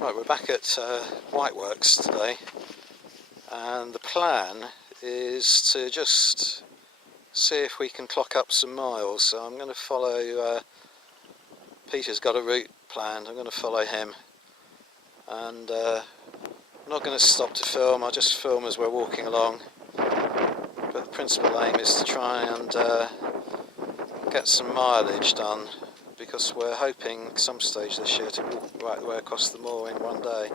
Right, we're back at Whiteworks today, and the plan is to just see if we can clock up some miles. So I'm going to follow, Peter's got a route planned, I'm going to follow him, and I'm not going to stop to film, I'll just film as we're walking along, but the principal aim is to try and get some mileage done, because we're hoping some stage this year to walk right the way across the moor in one day.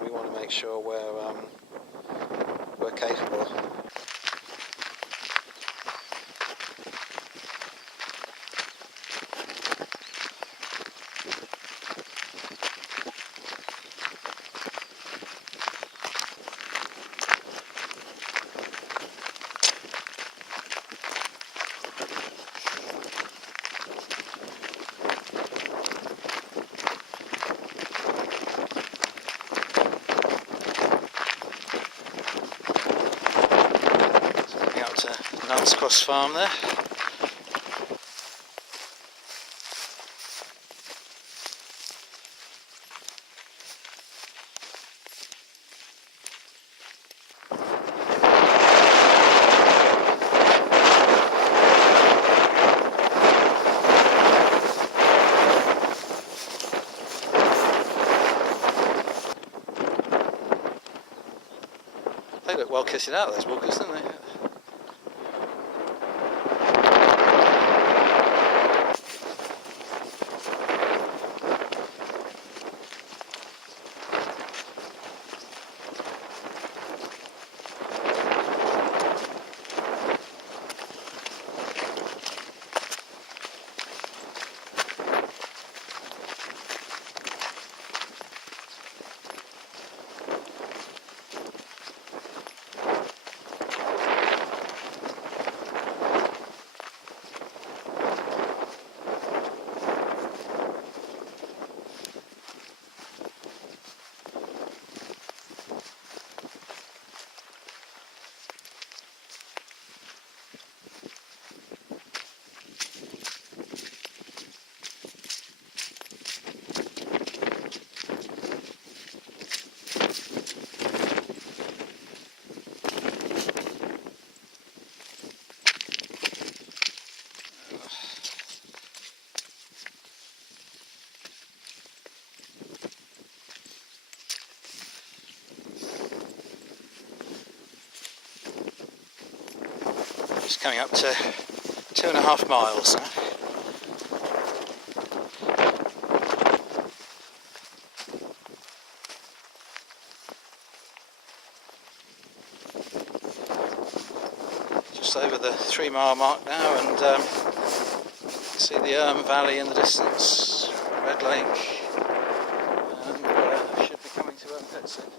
We want to make sure we're capable. Nuns Cross Farm there. They look well kitted out, those walkers, don't they? Just coming up to 2.5 miles now. Just over the 3-mile mark now, and you can see the Valley in the distance, Red Lake, and should be coming to Pit soon.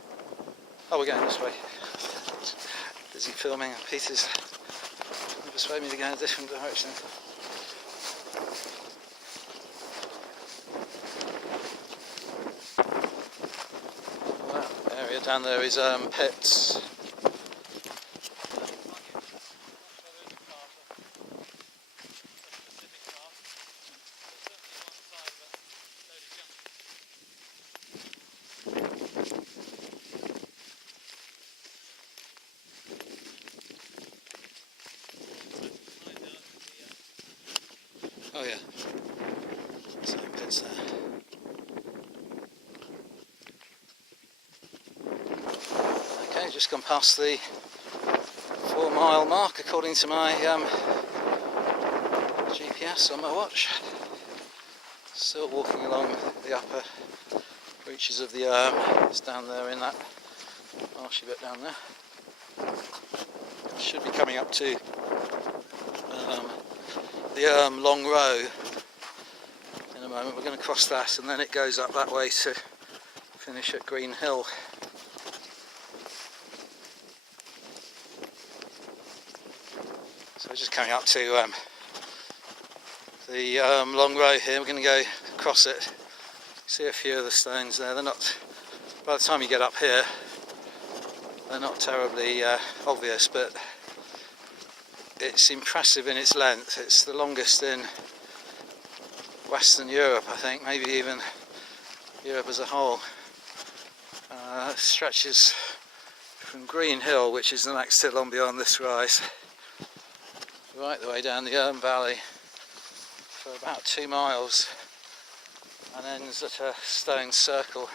Oh, we're going this way. Busy filming, and Peter's persuade me to go in a different direction. Well, that area down there is pits. Oh yeah, same pits there. Okay, just gone past the 4-mile mark according to my GPS on my watch. Still walking along the upper reaches of the it's down there in that marshy bit down there. Should be coming up to the long row in a moment. We're going to cross that, and then it goes up that way to finish at Green Hill. So we're just coming up to the long row here. We're going to go across it. See a few of the stones there. They're not, by the time you get up here, they're not terribly obvious, but it's impressive in its length. It's the longest in Western Europe, I think, maybe even Europe as a whole. Stretches from Green Hill, which is the next hill on beyond this rise, right the way down the Irm Valley for about 2 miles and ends at a stone circle.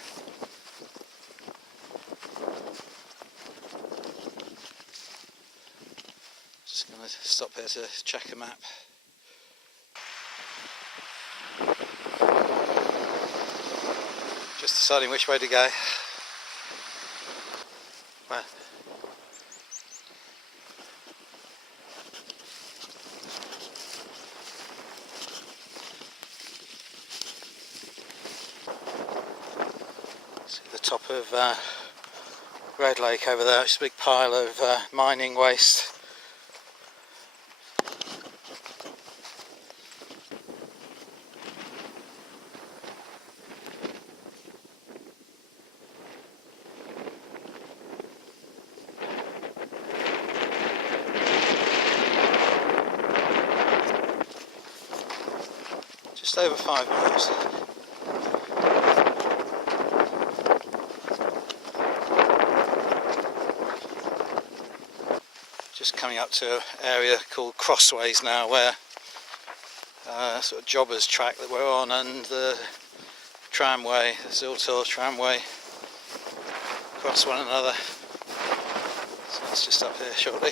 Just going to stop here to check a map. Just deciding which way to go. Well, see the top of Red Lake over there. It's a big pile of mining waste. Just over 5 miles. Just coming up to an area called Crossways now, where sort of jobbers track that we're on and the tramway, the Ziltor tramway, cross one another. So it's just up here shortly.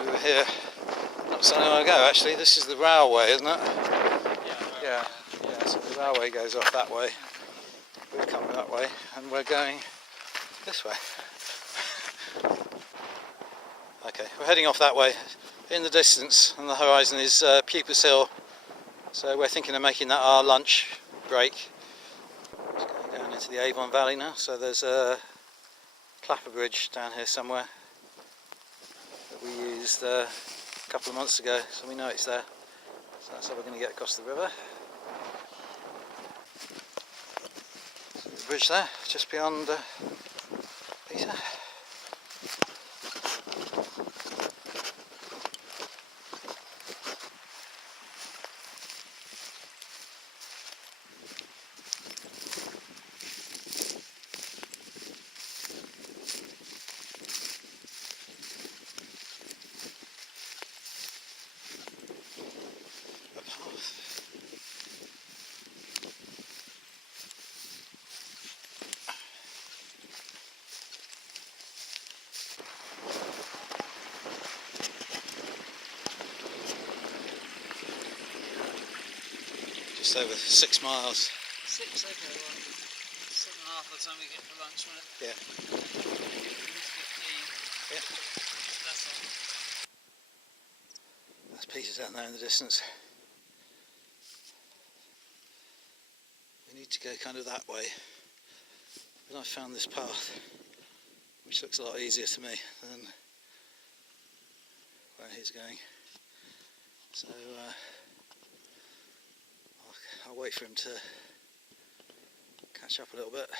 We were here not so long ago actually. This is the railway, isn't it? Yeah. So the railway goes off that way. We're coming that way and we're going this way. Okay, we're heading off that way. In the distance on the horizon is Pupas Hill, so we're thinking of making that our lunch break. Just going down into the Avon Valley now, so there's a clapper bridge down here somewhere that we used a couple of months ago, so we know it's there. So that's how we're going to get across the river. So the bridge there, just beyond Peter. Just over 6 miles. 6, okay, well, 7.5 by the time we get for lunch, won't it? Yeah. Yeah. That's all. That's Peter down there in the distance. We need to go kind of that way. But I found this path, which looks a lot easier to me than where he's going. So I'll wait for him to catch up a little bit.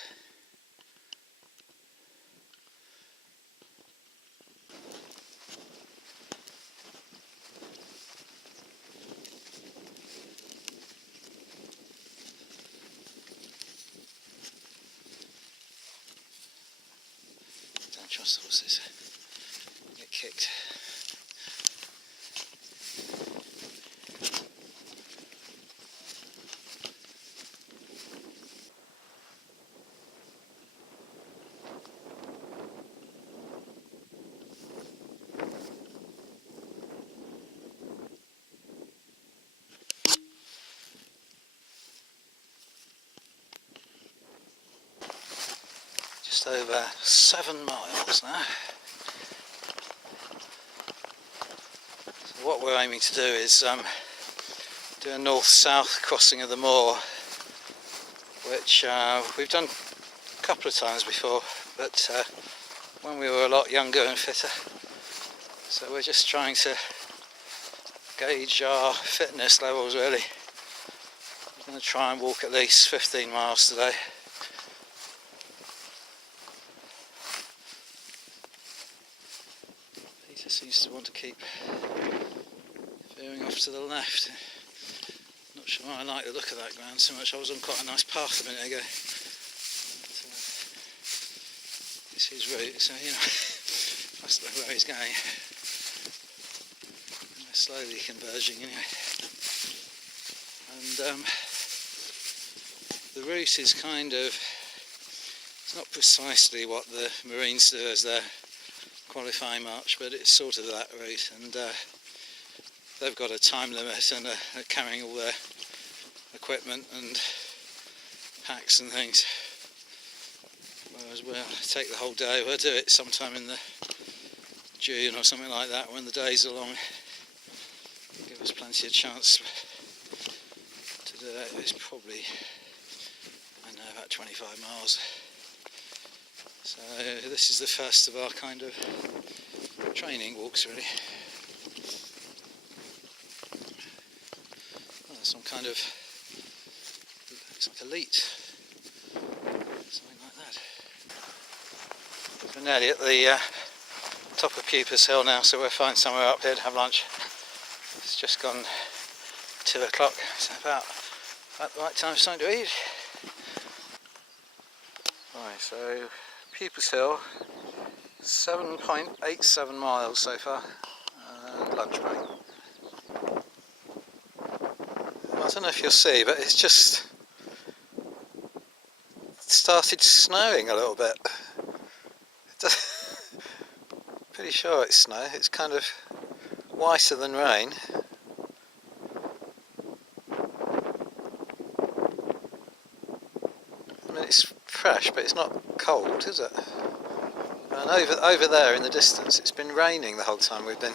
Don't trust horses. Get kicked. Just over 7 miles now. So what we're aiming to do is do a north-south crossing of the moor, which we've done a couple of times before, but when we were a lot younger and fitter. So we're just trying to gauge our fitness levels really. I'm going to try and walk at least 15 miles today. just want to keep veering off to the left. Not sure I like the look of that ground so much. I was on quite a nice path a minute ago. But, it's his route, so you know, that's where he's going. And they're slowly converging anyway. And the route is kind of, it's not precisely what the Marines do as their qualifying march, but it's sort of that route, and they've got a time limit and are carrying all their equipment and packs and things, whereas we'll take the whole day. We'll do it sometime in the June or something like that when the days are long. Give us plenty of chance to do it. It's probably, I know, about 25 miles. So this is the first of our kind of training walks, really. Oh, there's some kind of, looks like elite, something like that. We're nearly at the top of Pupa's Hill now, so we'll find somewhere up here to have lunch. It's just gone 2 o'clock, so about at the right time for something to eat. Right, so Pupa's Hill, 7.87 miles so far, and lunch break. I don't know if you'll see, but it's just started snowing a little bit. Pretty sure it's snow. It's kind of whiter than rain. I mean, it's fresh, but it's not cold, is it? And over there in the distance, it's been raining the whole time we've been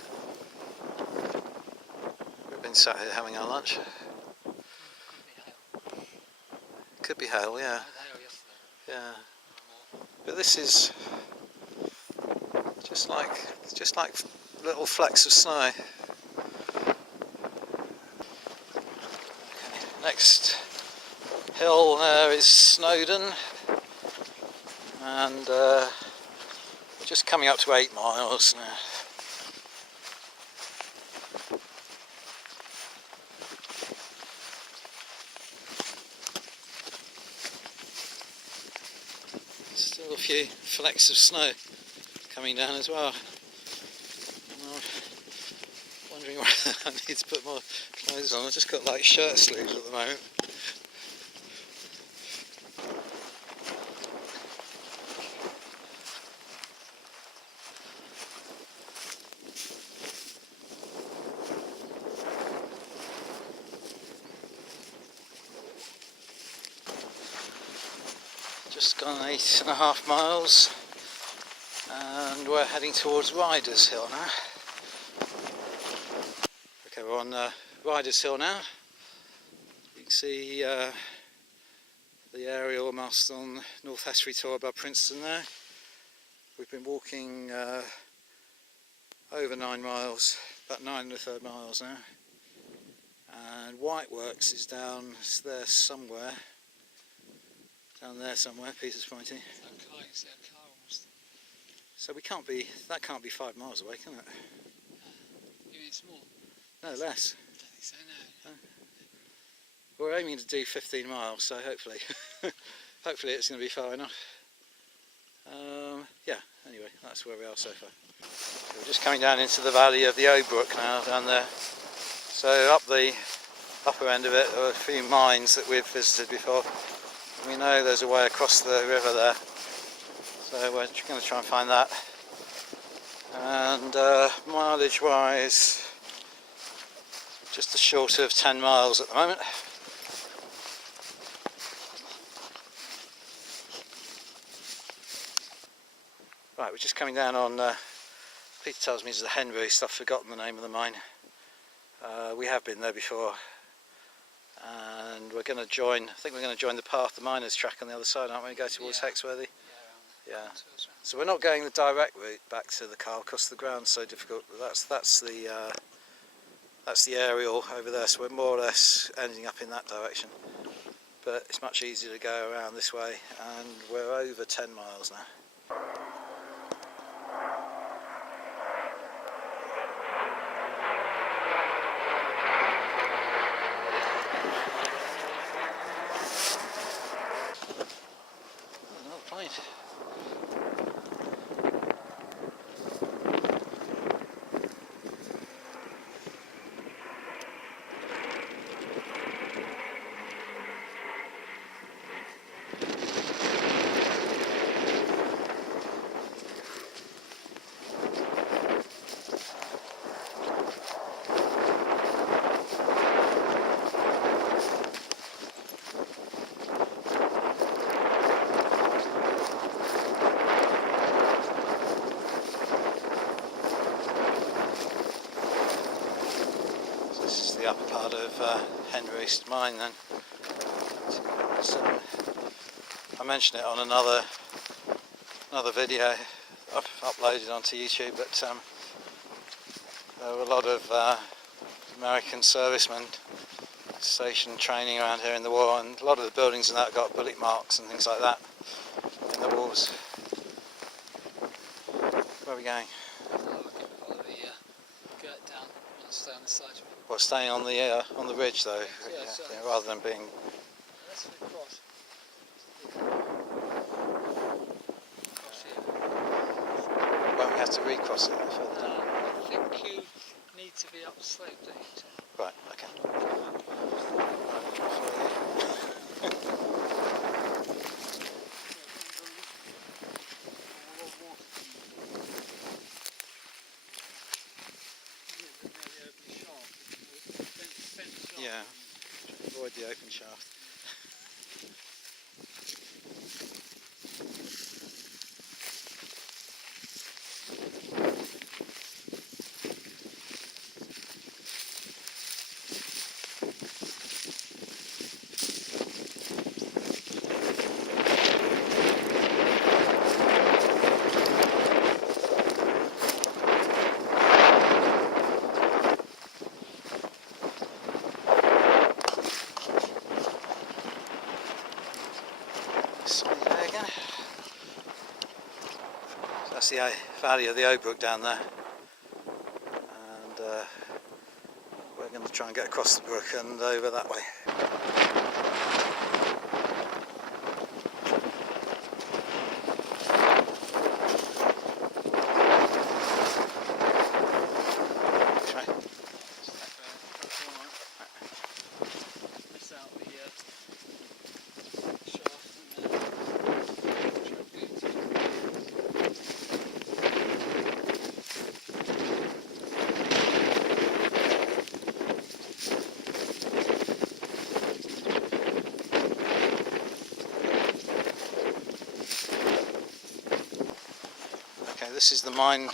sat here having our lunch. Could be hail, yeah. Yeah. But this is just like little flecks of snow. Okay. Next hill there is Snowdon, and we're just coming up to 8 miles now. Still a few flecks of snow coming down as well. I'm wondering whether I need to put more clothes on. I've just got like shirt sleeves at the moment. Just gone 8.5 miles, and we're heading towards Riders Hill now. Okay, we're on Riders Hill now. You can see the aerial mast on North Estuary Tor above Princeton there. We've been walking over 9 miles, about 9.3 miles now. And Whiteworks is down there somewhere. Down there somewhere, Peter's pointing. So that can't be 5 miles away, can it? You mean it's more? No, less. I don't think so, no. We're aiming to do 15 miles, so hopefully it's going to be far enough. Yeah, anyway, that's where we are so far. So we're just coming down into the valley of the O'Brook now, down there. So up the upper end of it are a few mines that we've visited before. We know there's a way across the river there, so we're going to try and find that. And mileage wise, just short of 10 miles at the moment. Right, we're just coming down on, Peter tells me it's the Hen Roost. I've forgotten the name of the mine. We have been there before. And we're going to join, I think we're going to join the path, the miners' track on the other side, aren't we? Go towards Hexworthy? Yeah. So we're not going the direct route back to the car because the ground's so difficult. But that's the aerial over there, so we're more or less ending up in that direction. But it's much easier to go around this way, and we're over 10 miles now. the upper part of Henry East Mine then. So, I mentioned it on another video I've uploaded onto YouTube, but there were a lot of American servicemen stationed training around here in the war, and a lot of the buildings and that got bullet marks and things like that in the walls. Where are we going? I can follow the girt down and stay on this side. Well, staying on the ridge though, Yeah, rather than being. Let's cross. Cross here. Won't we have to recross it further down? I think you need to be up the slope, don't you? Right, okay. Yeah, avoid the open shaft. That's the valley of the Obrook down there, and we're going to try and get across the brook and over that way. This is the mine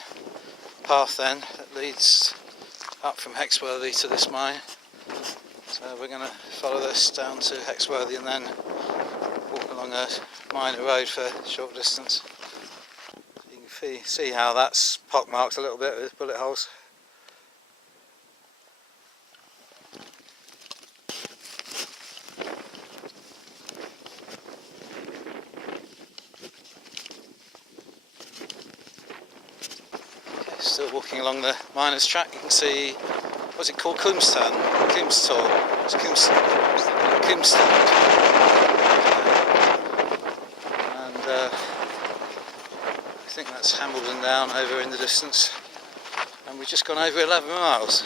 path then that leads up from Hexworthy to this mine. So we're going to follow this down to Hexworthy and then walk along a minor road for a short distance. You can see how that's pockmarked a little bit with bullet holes. Still walking along the miners' track, you can see, what's it called, Coombstown? It's Coombstown. And I think that's Hambledon Down over in the distance. And we've just gone over 11 miles.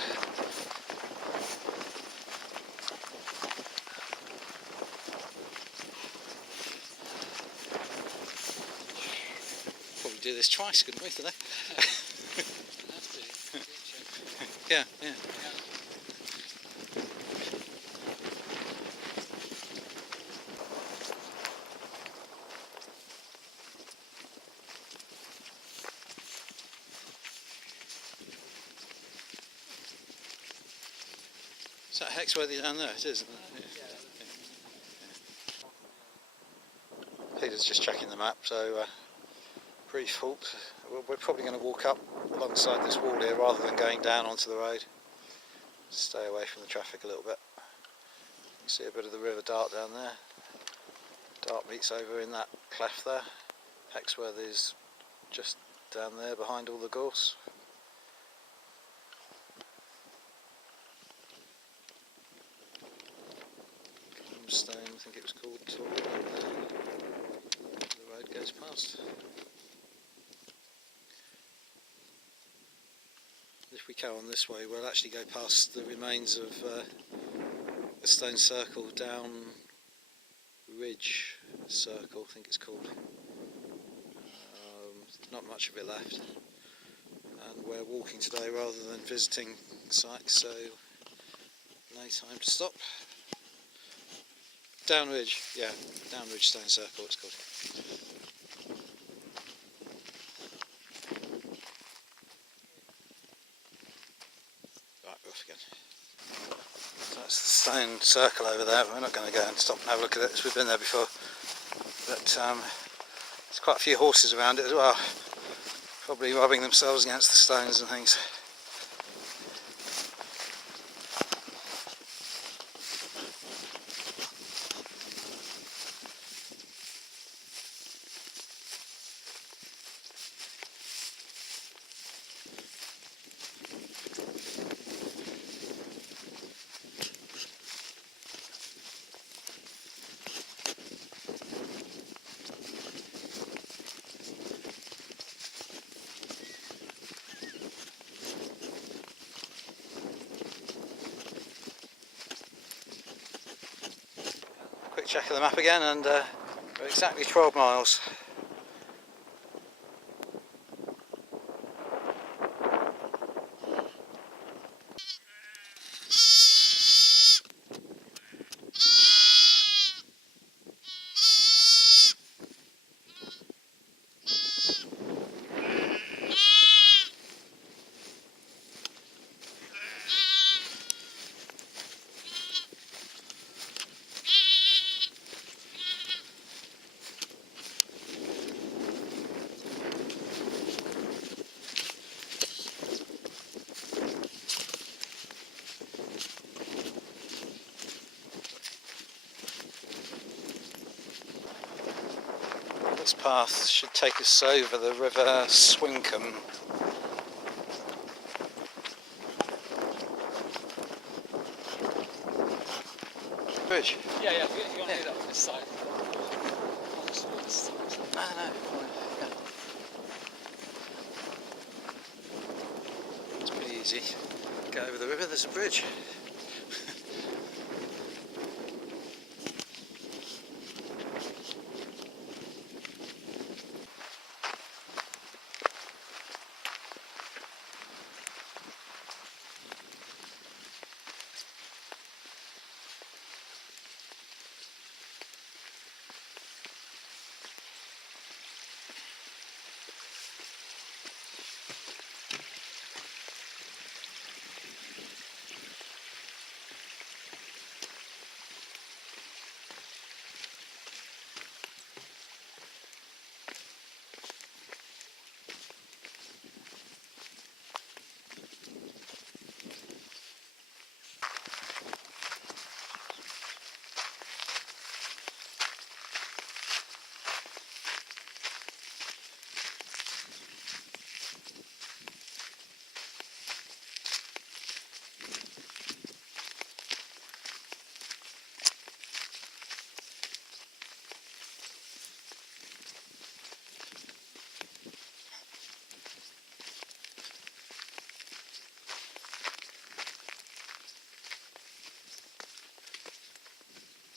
Probably do this twice, couldn't we, today? Yeah. Is that Hexworthy down there? It is, isn't it? Yeah. Peter's just checking the map, so brief halt. We're probably going to walk up alongside this wall here rather than going down onto the road. Stay away from the traffic a little bit. You can see a bit of the River Dart down there. Dart meets over in that cleft there. Hexworthy's just down there behind all the gorse. Stone, I think it was called, tall, the road goes past. If we go on this way, we'll actually go past the remains of a stone circle down Ridge Circle, I think it's called. Not much of it left, and we're walking today rather than visiting sites, so no time to stop. Down Ridge, yeah, Down Ridge Stone Circle it's called. Right, we're off again. That's the stone circle over there. We're not going to go and stop and have a look at it, as we've been there before. But there's quite a few horses around it as well, probably rubbing themselves against the stones and things. Quick check of the map again, and we're exactly 12 miles. This path should take us over the river Swinkham. Bridge? Yeah, you want to do that on this side. No. Yeah. It's pretty easy. Go over the river, there's a bridge.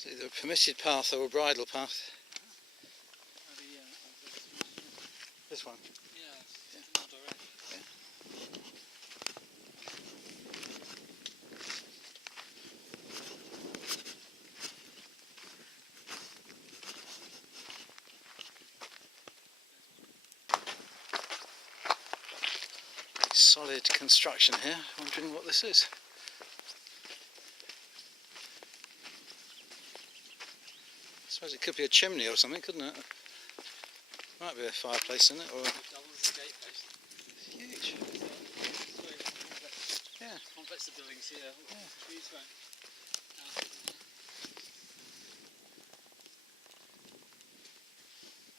It's either a permitted path or a bridle path. This one? Yeah, not direct. Solid construction here, wondering what this is. I suppose it could be a chimney or something, couldn't it? Might be a fireplace in it, or... Doubles the gate post. It's huge. Yeah. Complex of buildings here. Yeah. Trees around.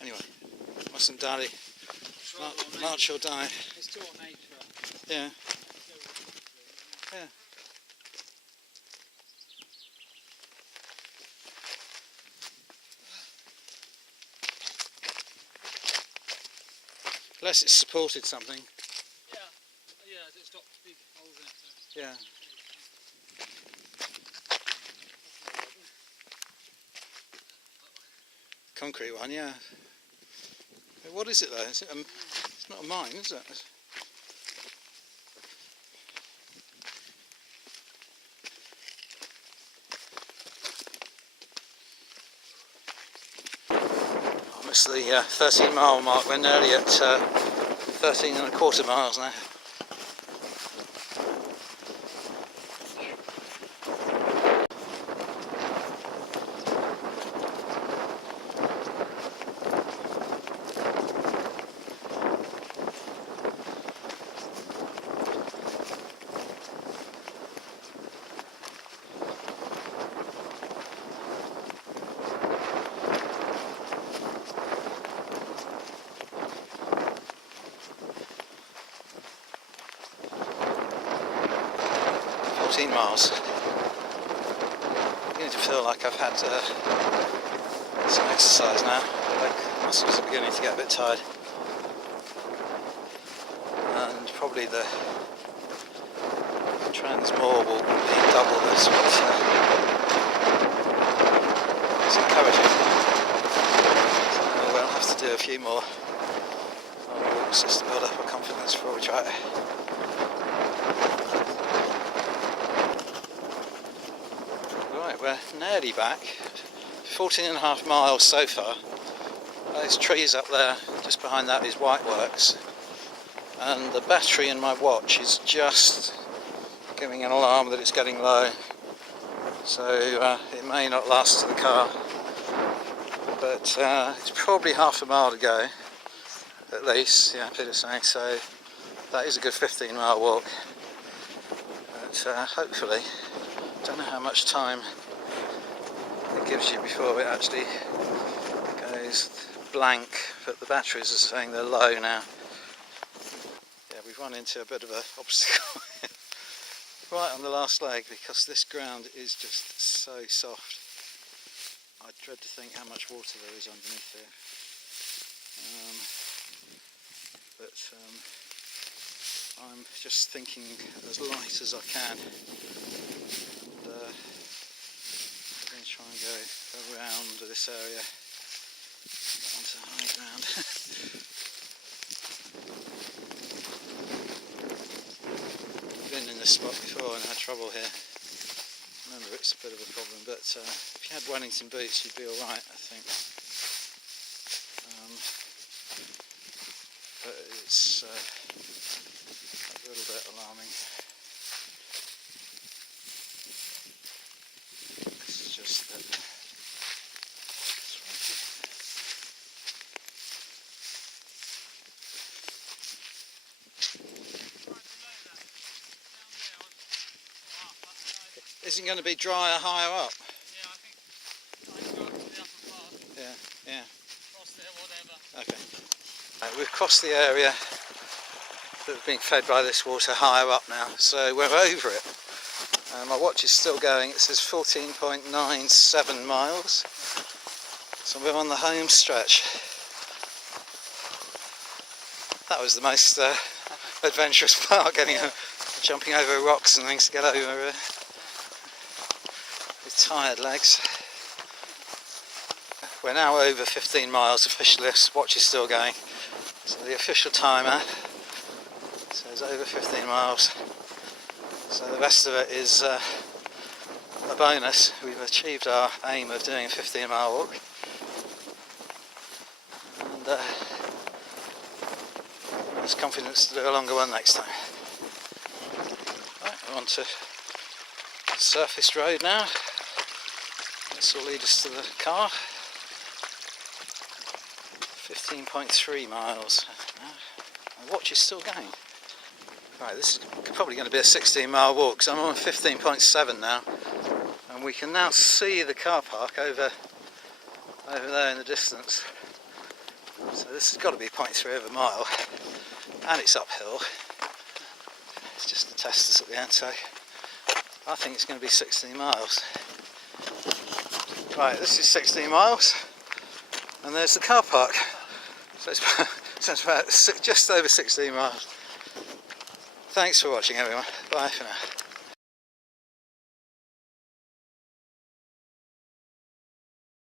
Anyway, mustn't dally. March or die. It's too ornate for Yeah. Yeah. Unless it's supported something. Yeah, it's got big holes in it. So. Yeah. Concrete one, yeah. What is it though? Is it it's not a mine, is it? I missed the 13 mile mark. We're nearly at 13 and a quarter miles now. 14 miles. I'm beginning to feel like I've had some exercise now. The leg muscles are beginning to get a bit tired. And probably the trans-moor will be double this, but it's encouraging. So we'll have to do a few more walks just to build up our confidence before we try it. Right, we're nearly back. 14.5 miles so far. Those trees up there, just behind that is Whiteworks. And the battery in my watch is just giving an alarm that it's getting low. So it may not last to the car. But it's probably half a mile to go, at least, yeah, Peter's saying. So that is a good 15-mile walk. But hopefully, don't know how much time it gives you before it actually goes blank, but the batteries are saying they're low now. Yeah, we've run into a bit of an obstacle right on the last leg because this ground is just so soft. I dread to think how much water there is underneath here. I'm just thinking as light as I can. And, I'm going to try and go around this area onto high ground. I've been in this spot before and had trouble here. Remember, it's a bit of a problem, but if you had Wellington boots you'd be alright, I think. But it's a little bit alarming. This is just that. Isn't going to be drier higher up? Yeah, I think go up to the upper part. Yeah. Cross there, whatever. Okay. Right, we've crossed the area that's being fed by this water higher up now, so we're over it. My watch is still going. It says 14.97 miles. So we're on the home stretch. That was the most adventurous part, jumping over rocks and things to get over with tired legs. We're now over 15 miles officially. This watch is still going. So the official timer says over 15 miles. So the rest of it is a bonus. We've achieved our aim of doing a 15-mile walk. And there's confidence to do a longer one next time. Right, we're on to surfaced road now. This will lead us to the car. 15.3 miles. My watch is still going. Right, this is probably going to be a 16-mile walk, because I'm on 15.7 now, and we can now see the car park over there in the distance. So this has got to be 0.3 of a mile, and it's uphill. It's just to test us at the end, so I think it's going to be 16 miles. Right, this is 16 miles, and there's the car park. So it's about just over 16 miles. Thanks for watching, everyone. Bye for now.